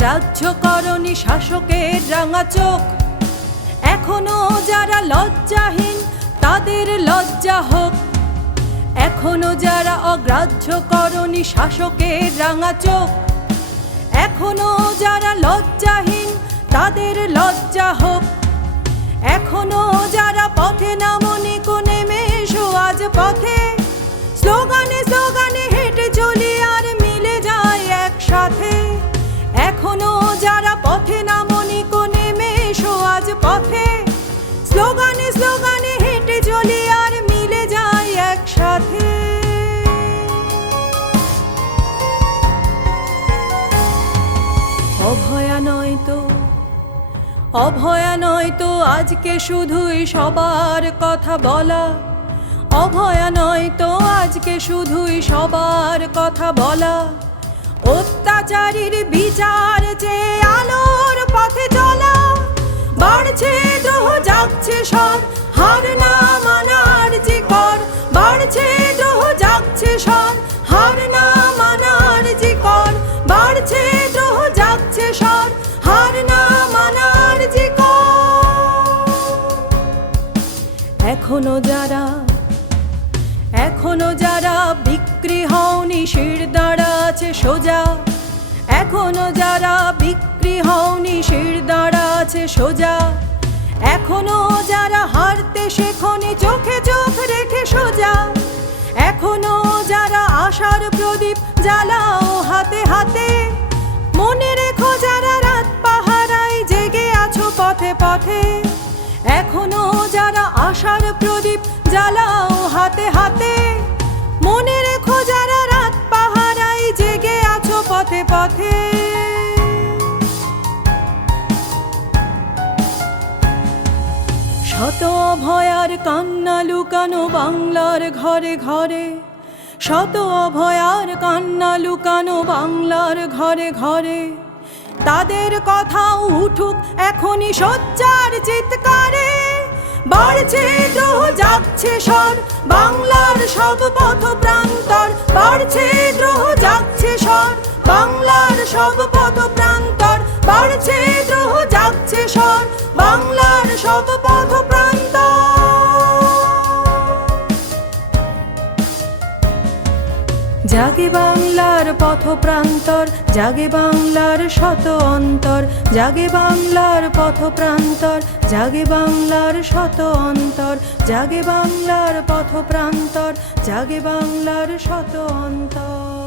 অগ্রাহ্য করনি শাসকের রাঙা চোখ। এখনো যারা লজ্জাহীন তাদের লজ্জা হোক। এখনো যারা অগ্রাহ্য করনি শাসকের রাঙা চোখ। এখনো যারা লজ্জাহীন তাদের লজ্জা হোক। এখনো যারা পথে নামনি নেমে এসো আজ পথে। স্লোগানে স্লোগানে হেঁটে চলি আর মিলে যায় একসাথে। এখনো যারা পথে নামনি নেমে এসো আজ পথে। স্লোগানে স্লোগানে হেঁটে চলি আর মিলে যায় একসাথে। অভয়া নয় তো, অভয়া নয় তো আজকে শুধুই সবার কথা বলা। অভয়া নয় তো আজকে শুধুই সবার কথা বলা। অত্যাচারীর বিচার চেয়ে আলোর পথে চলা। বাড়ছে দ্রোহ জাগছে স্বর, হার না মানার যে কর। বাড়ছে দ্রোহ জাগছে স্বর, হার না মানার যে কর। বাড়ছে দ্রোহ জাগছে স্বর, হার না মানার যে কর। এখনো যারা বিক্রি হওনি শির দাঁড়া আছে সোজা। এখনো যারা বিক্রি হওনি শির দাঁড়া আছে সোজা। এখনো যারা হারতে শেখনি চোখে চোখ রেখে সোজা। এখনো যারা আশার প্রদীপ জ্বালাও হাতে হাতে। মনে রেখো যারা রাত পাহারায় জেগে আছো পথে পথে। এখনো যারা আশার প্রদীপ জ্বালাও হাতে হাতে। মনে রেখো যারা রাত পাহারায় জেগে আছো পথে পথে। শত অভয়ার কান্না লুকানো বাংলার ঘরে ঘরে। শত অভয়ার কান্না লুকানো বাংলার ঘরে ঘরে। তাদের কথাও উঠুক এখনই সোচ্চার চিৎকারে। বাড়ছে দ্রোহ জাগছে স্বর, বাংলার সব পথ প্রান্তর। বাড়ছে দ্রোহ জাগছে স্বর, বাংলার সব পথ প্রান্তর। বাড়ছে দ্রোহ জাগছে স্বর, বাংলার সব পথ প্রান্তর। জাগে বাংলার পথ প্রান্তর, জাগে বাংলার শত অন্তর। জাগে বাংলার পথ প্রান্তর, জাগে বাংলার শত অন্তর। জাগে বাংলার পথ প্রান্তর, জাগে বাংলার শত অন্তর।